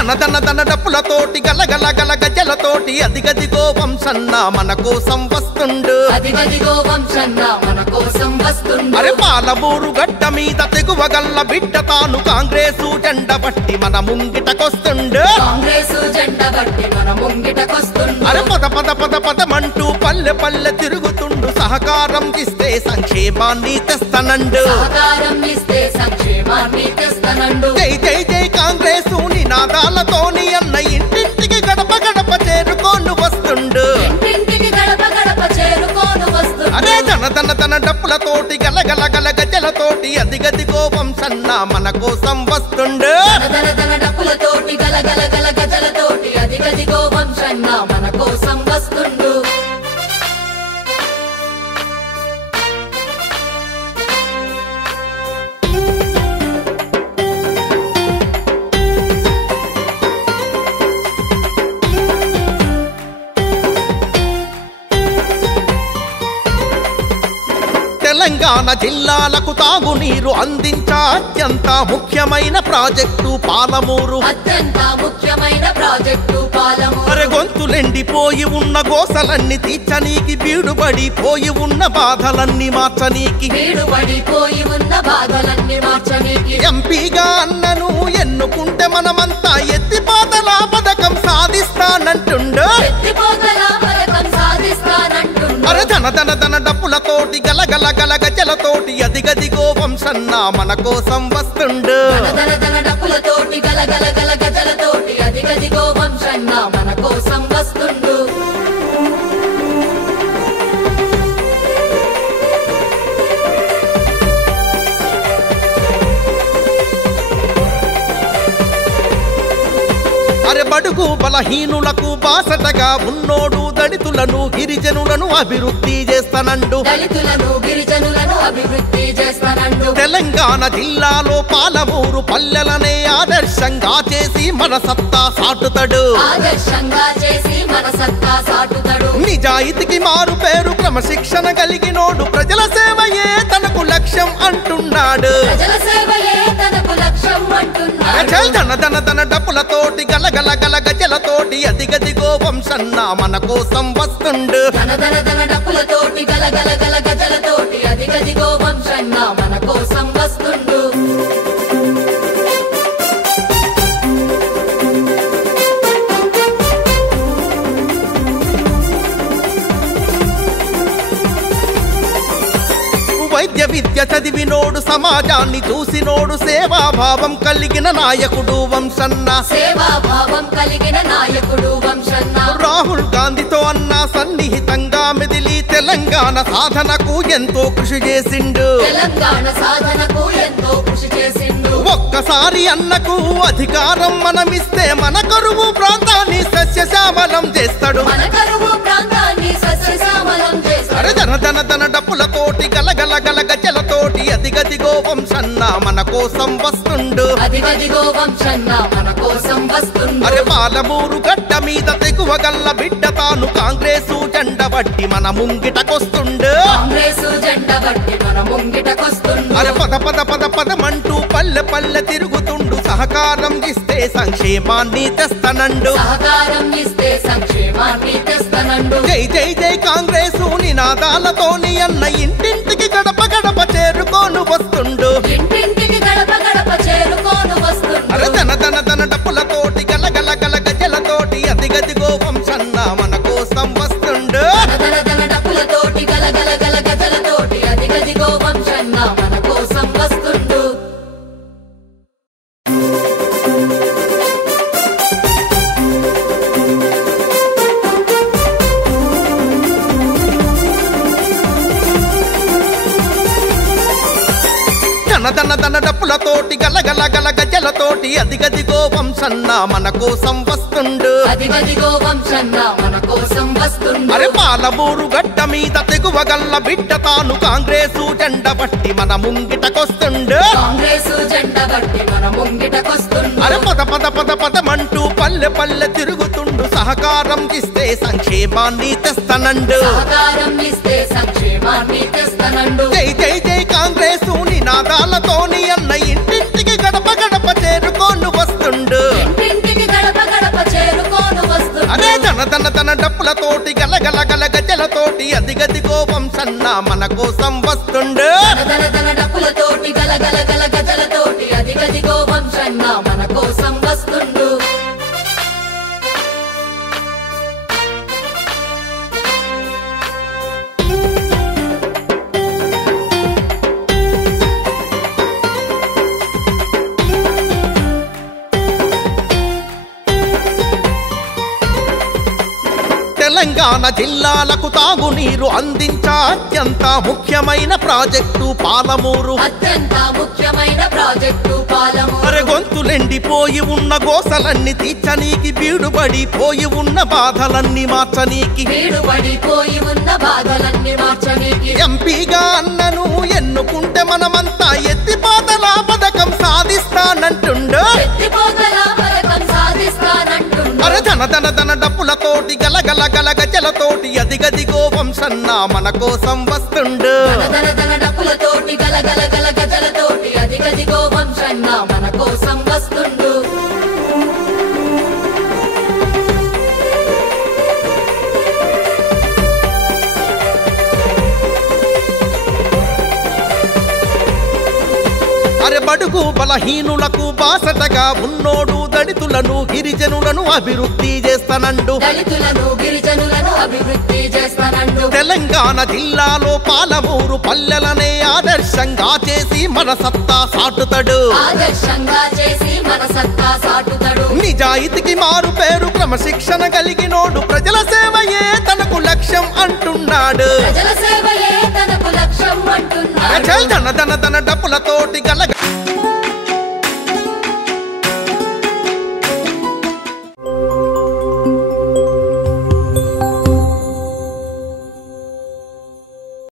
ధన డప్పులతోటి గలగల గల గజలతోటి అదిగదిగో వంశన్న మన కోసం వస్తుండు అదిగదిగో వంశన్న మన కోసం వస్తుండు అరే పాలమూరు గడ్డ మీద తెగువగల్ల బిడ్డ తాను కాంగ్రెసు జెండ బట్టి మన ముంగిటకొస్తుండు కాంగ్రెసు జెండ బట్టి మన ముంగిటకొస్తుండు అరే పదమంటూ పల్లె పల్లె తిరుగుతుండు సహకారం ఇస్తే సంక్షేమాన్ని తెస్తనండు సహకారం ఇస్తే సంక్షేమాన్ని తెస్తనండు జై జై జై కాంగ్రెసు నినాదాలతోని అన్న ఇంటింటికి గడప గడప చేరుకోను వస్తుండు ఇంటింటికి గడప గడప చేరుకోను వస్తుండు అరే ధన డప్పులతోటి గలగల గల గజలతోటి అదిగదిగో వంశన్న మన కోసం వస్తుండు ధన డప్పులతోటి గలగల గల గజలతోటి అదిగదిగో వంశన్న మన కోసం వస్తుండు తెలంగాణ జిల్లాలకు తాగునీరు అందించా అత్యంత ముఖ్యమైన ప్రాజెక్టు పాలమూరు అత్యంత ముఖ్యమైన ప్రాజెక్టు పాలమూరు అరే గొంతులెండిపోయి ఉన్న గోసలన్నీ తీర్చనీకి బీడుబడిపోయి ఉన్న బాధలన్నీ మార్చనీకి బీడుబడిపోయి ఉన్న బాధలన్నీ మార్చనీకి ఎంపీగా అన్నను ఎన్నుకుంటే మనమంతా ఎత్తిపోతల పథకం సాధిస్తానంటుండు ఎత్తిపోతల పథకం సాధిస్తానంటుండు అరే ధన డప్పులతోటి గలగల గల గజలతోటి అదిగదిగో వంశన్న మన కోసం వస్తుండు ధన డప్పులతోటి గలగల గల గజలతోటి అదిగదిగో వంశన్న మన కోసం వస్తుండు అరే బడుగు బలహీనులకు బాసటగా ఉన్నోడు దళితులను గిరిజనులను అభివృద్ధి చేస్తానండు దళితులను గిరిజనులను అభివృద్ధి చేస్తానండు తెలంగాణ జిల్లాలో పాలమూరు పల్లెలనే ఆదర్శంగా చేసి మన సత్తా సాటుతాడు ఆదర్శంగా చేసి మన సత్తా సాటుతాడు నిజాయితీకి మారు పేరు క్రమశిక్షణ కలిగినోడు ప్రజల సేవయే తనకు లక్ష్యం అంటున్నాడు ప్రజల సేవయే తనకు లక్ష్యం అంటున్నాడు ధన డప్పులతోటి గలగల గల గజలతోటి అదిగదిగో వంశన్న మన కోసం వస్తుండు ధన డప్పులతోటి గలగల గల గజలతోటి అదిగదిగో వంశన్న మన కోసం వస్తుండు వైద్య విద్య చదివినోడు సమాజాన్ని చూసినోడు సేవాభావం కలిగిన నాయకుడు వంశన్న సేవాభావం కలిగిన నాయకుడు వంశన్న రాహుల్ గాంధీతో అన్న సన్నిహితంగా మెదిలి తెలంగాణ సాధనకు ఎంతో కృషి చేసిండు తెలంగాణ సాధనకు ఎంతో కృషి చేసిండు ఒక్కసారి అన్నకు అధికారం మనమిస్తే మన కరువు ప్రాంతాన్ని సస్యశ్యామలం చేస్తాడు మన కరువు ప్రాంతాన్ని సస్యశ్యామలం చేస్తాడు అరే ధన డప్పులతోటి గలగల గల గజలతోటి అదిగదిగో వంశన్న మన కోసం వస్తుండు అదిగదిగో వంశన్న మన కోసం వస్తుండు అరే పాలమూరు గడ్డ మీద తెగువగల్ల బిడ్డ తాను కాంగ్రెసు జెండ బట్టి మన ముంగిటకొస్తుండు కాంగ్రెసు జెండ బట్టి మన ముంగిటకొస్తుండు అరే పదమంటూ పల్లె పల్లె తిరుగుతుండు సహకారం ఇస్తే సంక్షేమాన్ని తెస్తనండు సహకారం ఇస్తే సంక్షేమాన్ని తెస్తనండు జై జై జై కాంగ్రెసు నినాదాలతోని అన్న ఇంటింటికి గడప గడప చేరుకోను వస్తుండు ఇంటింటికి గడప గడప చేరుకోను వస్తుండు అరే ధన డప్పులతోటి గలగల గల గజలతోటి అదిగదిగో వంశన్న మన కోసం వస్తుండు ధన డప్పులతోటి గలగల గల గజలతోటి అదిగదిగో వంశన్న మన కోసం వస్తుండు ధన డప్పులతోటి గలగల గల గజలతోటి అదిగదిగో వంశన్న మన కోసం వస్తుండు అదిగదిగో వంశన్న మన కోసం వస్తుండు అరే పాలమూరు గడ్డ మీద తెగువగల్ల బిడ్డ తాను కాంగ్రెసు జెండ బట్టి మన ముంగిటకొస్తుండు కాంగ్రెసు జెండ బట్టి మన ముంగిటకొస్తుండు అరే పదమంటూ పల్లె పల్లె తిరుగుతుండు సహకారం ఇస్తే సంక్షేమాన్ని తెస్తనండు సహకారం ఇస్తే సంక్షేమాన్ని తెస్తనండు జై జై జై కాంగ్రెసు నినాదాలతోని అన్న ఇంటింటికి గడప గడప చేరుకోను వస్తుండు ఇంటింటికి వంశన్న మన కోసం వస్తుండు ధన ధన డప్పులతోటి గల గల గల గజలతోటి అదిగదిగో వంశన్న మన కోసం వస్తుండు తెలంగాణ జిల్లాలకు తాగునీరు అందించా అత్యంత ముఖ్యమైన ప్రాజెక్టు పాలమూరు అత్యంత ముఖ్యమైన ప్రాజెక్టు పాలమూరు అరే గొంతులెండిపోయి ఉన్న గోసలన్నీ తీర్చనీకి బీడుబడిపోయి ఉన్న బాధలన్నీ మార్చనీకి బీడుబడిపోయి ఉన్న బాధలన్నీ మార్చనీకి ఎంపీగా అన్నను ఎన్నుకుంటే మనమంతా ఎత్తిపోతల పథకం సాధిస్తానంటుండు ఎత్తిపోతల పథకం సాధిస్తానంటుండు అరే ధన ధన ధన డప్పులతోటి గల గల గల గజలతోటి అదిగదిగో వంశన్న మన కోసం వస్తుండు ధన ధన డప్పులతోటి గల గల గల గజలతోటి అదిగదిగో వంశన్న మన కోసం వస్తుండు అరే బడుగు బలహీనులకు బాసటగా ఉన్నోడు దళితులను గిరిజనులను అభివృద్ధి చేస్తానండు దళితులను గిరిజనులను అభివృద్ధి చేస్తానండు తెలంగాణ జిల్లాలో పాలమూరు పల్లెలనే ఆదర్శంగా చేసి మన సత్తా సాటుతాడు ఆదర్శంగా చేసి మన సత్తా సాటుతాడు నిజాయితీకి మారు పేరు క్రమశిక్షణ కలిగినోడు ప్రజల సేవయే